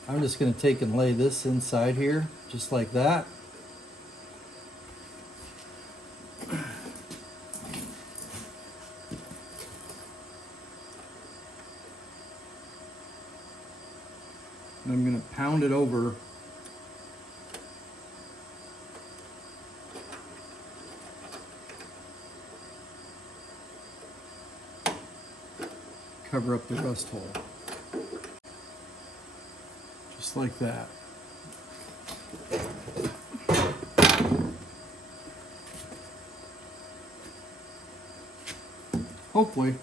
I'm just going to take and lay this inside here, just like that. And I'm going to pound it over. Cover up the rust hole. Just like that. Hopefully.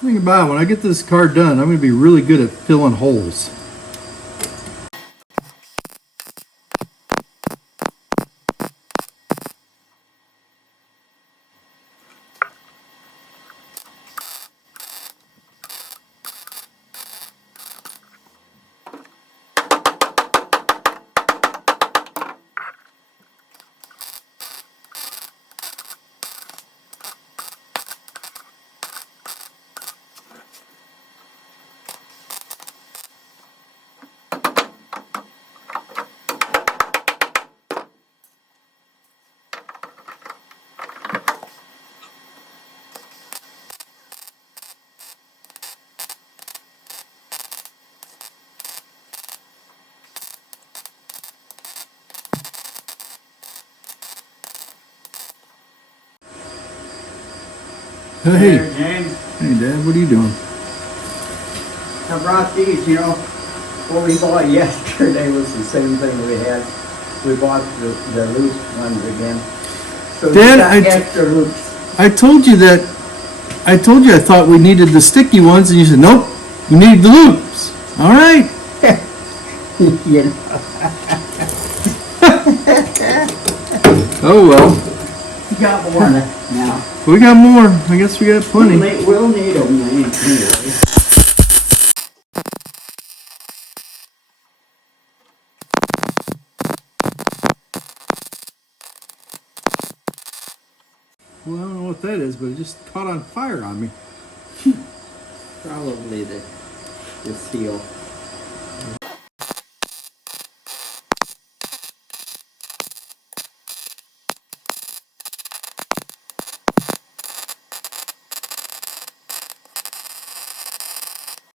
Think about it, when I get this car done, I'm going to be really good at filling holes. Hey, There, James, hey Dad, what are you doing? I brought these, you know, what we bought yesterday was the same thing we had. We bought the loose ones again. So we Dad, got extra loops. I told you I thought we needed the sticky ones, and you said, nope, we need the loops. All right. You know, Oh, well. you got more now. We got more. I guess we got plenty. We'll need them anyway. Well, I don't know what that is, but it just caught on fire on me. Probably the seal.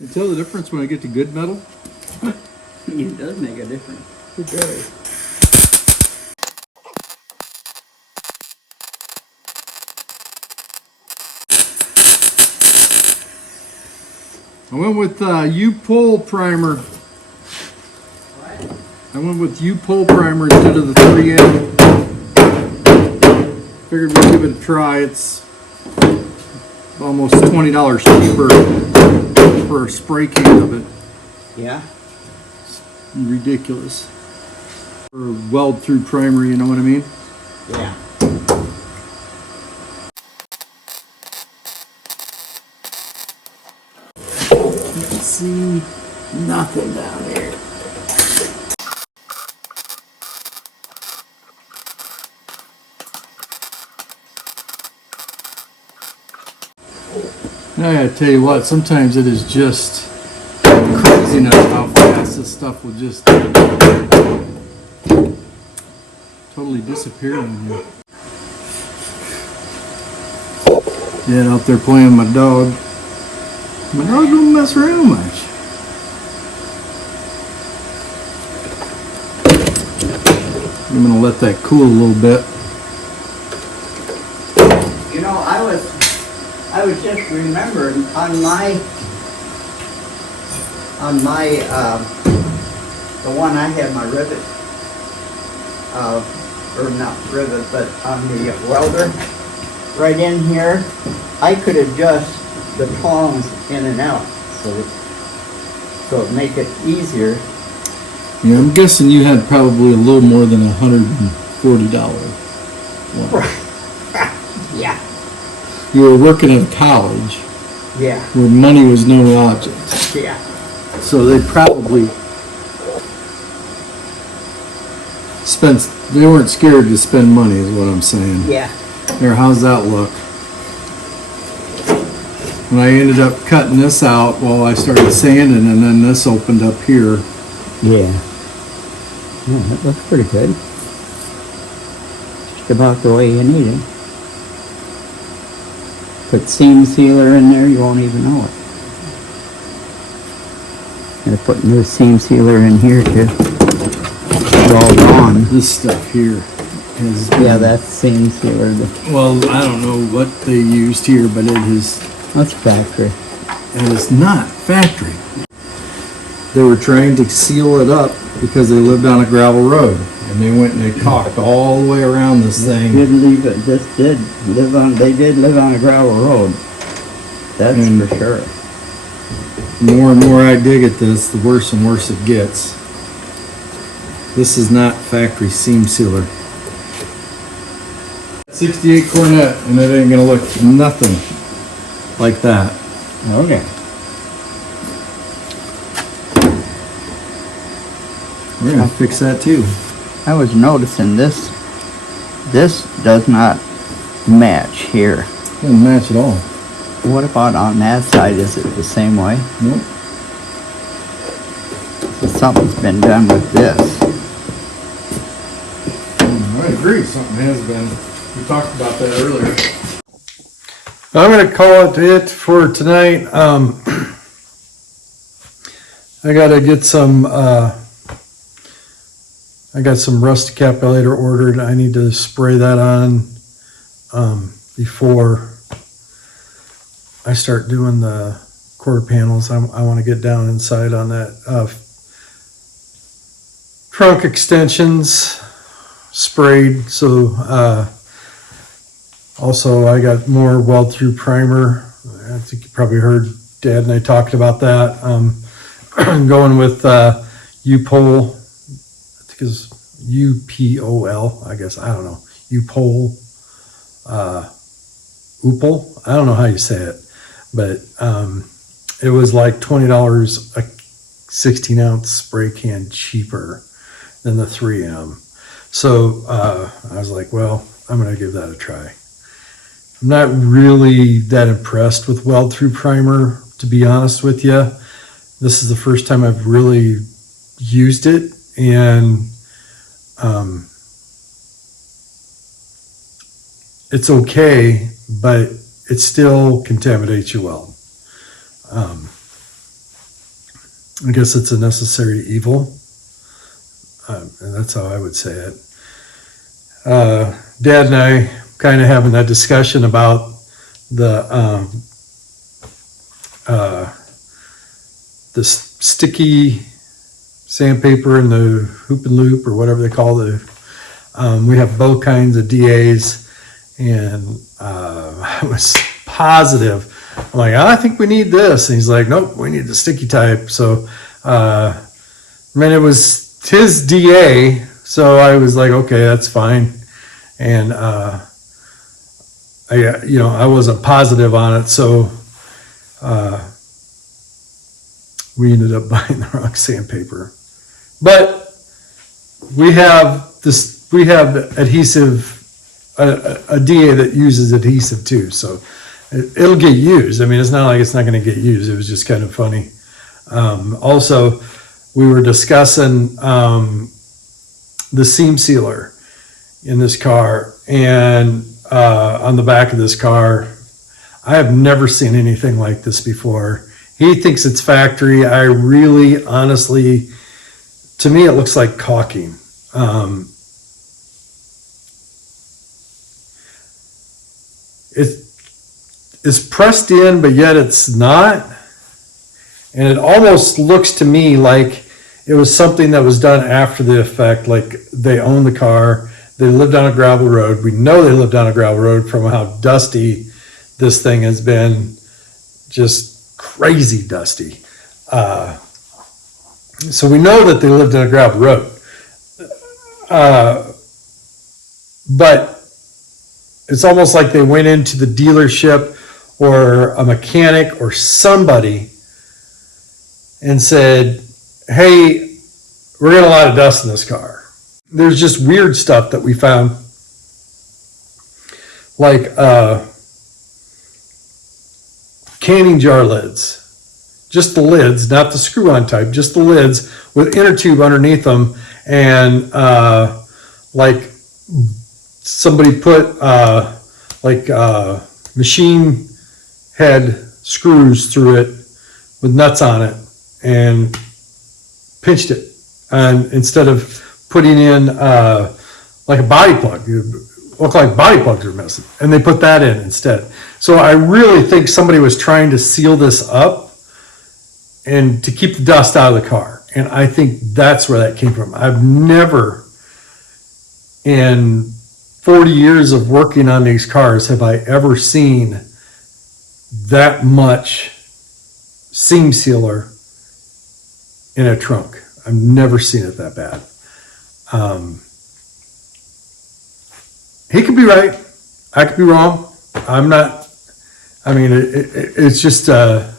You tell the difference when I get to good metal? It does make a difference. It does. I went with U-Pole primer. What? I went with U-Pole primer instead of the 3M. Figured we'd give it a try. It's almost $20 cheaper for a spray can of it. Yeah? Ridiculous. Or weld through primer, you know what I mean? Yeah. nothing down here. I gotta tell you what, sometimes it is just craziness how fast this stuff will just totally disappear on you. Yeah, out there playing with my dog. My dog don't mess around much. I'm gonna let that cool a little bit. You know, I was just remembering on my the one I had my rivet, or not rivet, but on the welder, right in here, I could adjust the tongs in and out, so it'd make it easier. Yeah, I'm guessing you had probably a little more than $140. Yeah. You were working at a college Yeah. where money was no object. Yeah. So they probably they weren't scared to spend money is what I'm saying. Yeah. Here, how's that look? And I ended up cutting this out while I started sanding, and then this opened up here. Yeah. Yeah, that looks pretty good. Just about the way you need it. Put seam sealer in there, you won't even know it. Gonna put new seam sealer in here too. It's all gone. This stuff here is, Yeah, that's seam sealer. well, I don't know what they used here, but it is Factory. not factory. They were trying to seal it up because they lived on a gravel road, and they went and they caulked all the way around this thing. They did live on a gravel road. That's And- for sure. The more and more I dig at this, the worse and worse it gets. This is not factory seam sealer. 68 Coronet, and it ain't gonna look nothing like that. Okay. We're gonna fix that too. I was noticing this does not match here. Doesn't match at all. What about on that side? Is it the same way? Nope. So something's been done with this. I agree, something has been. We talked about that earlier. I'm gonna call it for tonight. I gotta get some, I got some rust encapsulator ordered. I need to spray that on before I start doing the quarter panels. I want to get down inside on that trunk extensions sprayed. So also I got more weld through primer. I think you probably heard Dad and I talked about that. Going with U-Pole. I think it's U-P-O-L, I guess. I don't know. U-Pole. Upol. I don't know how you say it. But it was like $20 a 16-ounce spray can cheaper than the 3M. So I was like, well, I'm going to give that a try. I'm not really that impressed with weld through primer, to be honest with you. This is the first time I've really used it, and it's okay, but it still contaminates your weld. I guess it's a necessary evil, and that's how I would say it. Dad and I kind of having that discussion about the sticky sandpaper and the hoop and loop, or whatever they call the. We have both kinds of DAs, and I was positive. I'm like, I think we need this. And he's like, nope, we need the sticky type. So, it was his DA. So I was like, okay, that's fine. And, I wasn't positive on it. So, we ended up buying the wrong sandpaper. But we have adhesive, a DA that uses adhesive too, so it'll get used. I mean, it's not like it's not going to get used. It was just kind of funny. Also, we were discussing the seam sealer in this car, and on the back of this car, I have never seen anything like this before. He thinks it's factory. I really, honestly, to me, it looks like caulking. It's pressed in, but yet it's not. And it almost looks to me like it was something that was done after the effect, like they own the car, they lived on a gravel road. We know they lived on a gravel road from how dusty this thing has been, just crazy dusty. So we know that they lived on a gravel road. But it's almost like they went into the dealership or a mechanic or somebody and said, hey, we're getting a lot of dust in this car. There's just weird stuff that we found, like canning jar lids. Just the lids, not the screw-on type, just the lids with inner tube underneath them, and like somebody put machine head screws through it with nuts on it and pinched it, and instead of putting in like a body plug, it looked like body plugs were missing, and they put that in instead. So I really think somebody was trying to seal this up and to keep the dust out of the car, and I think that's where that came from. I've never, in 40 years of working on these cars, have I ever seen that much seam sealer in a trunk. I've never seen it that bad. He could be right. I could be wrong. I'm not. I mean, it's just a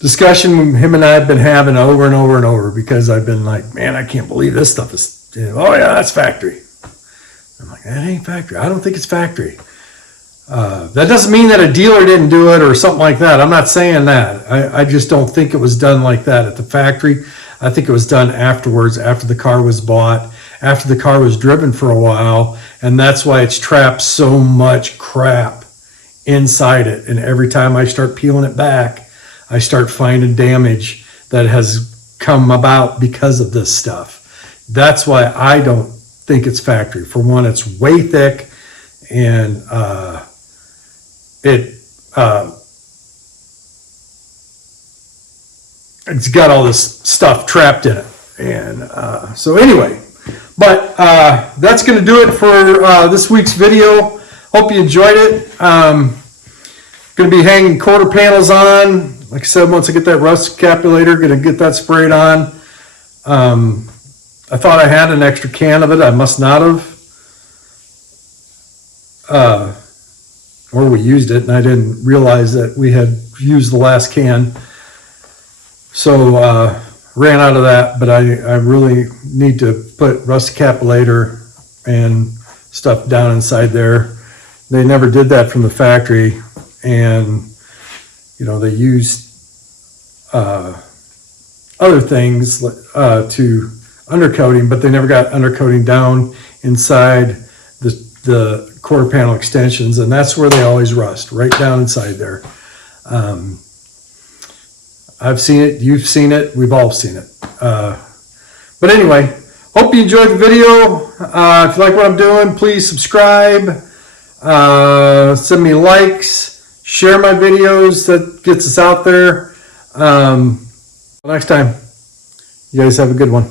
discussion him and I have been having over and over and over, because I've been like, man, I can't believe this stuff is, oh yeah, that's factory. I'm like, that ain't factory. I don't think it's factory. That doesn't mean that a dealer didn't do it or something like that. I'm not saying that. I just don't think it was done like that at the factory. I think it was done afterwards, after the car was bought, after the car was driven for a while, and that's why it's trapped so much crap inside it. And every time I start peeling it back, I start finding damage that has come about because of this stuff. That's why I don't think it's factory. For one, it's way thick, and it's got all this stuff trapped in it. And so anyway, but that's going to do it for this week's video. Hope you enjoyed it. Going to be hanging quarter panels on. Like I said, once I get that rust encapsulator, going to get that sprayed on. I thought I had an extra can of it. I must not have. Or we used it, and I didn't realize that we had used the last can. So ran out of that, but I really need to put rust encapsulator and stuff down inside there. They never did that from the factory, and they used other things to undercoating, but they never got undercoating down inside the quarter panel extensions, and that's where they always rust, right down inside there. I've seen it, you've seen it, we've all seen it. But anyway, hope you enjoyed the video. If you like what I'm doing, please subscribe, send me likes, share my videos. That gets us out there. Next time, you guys have a good one.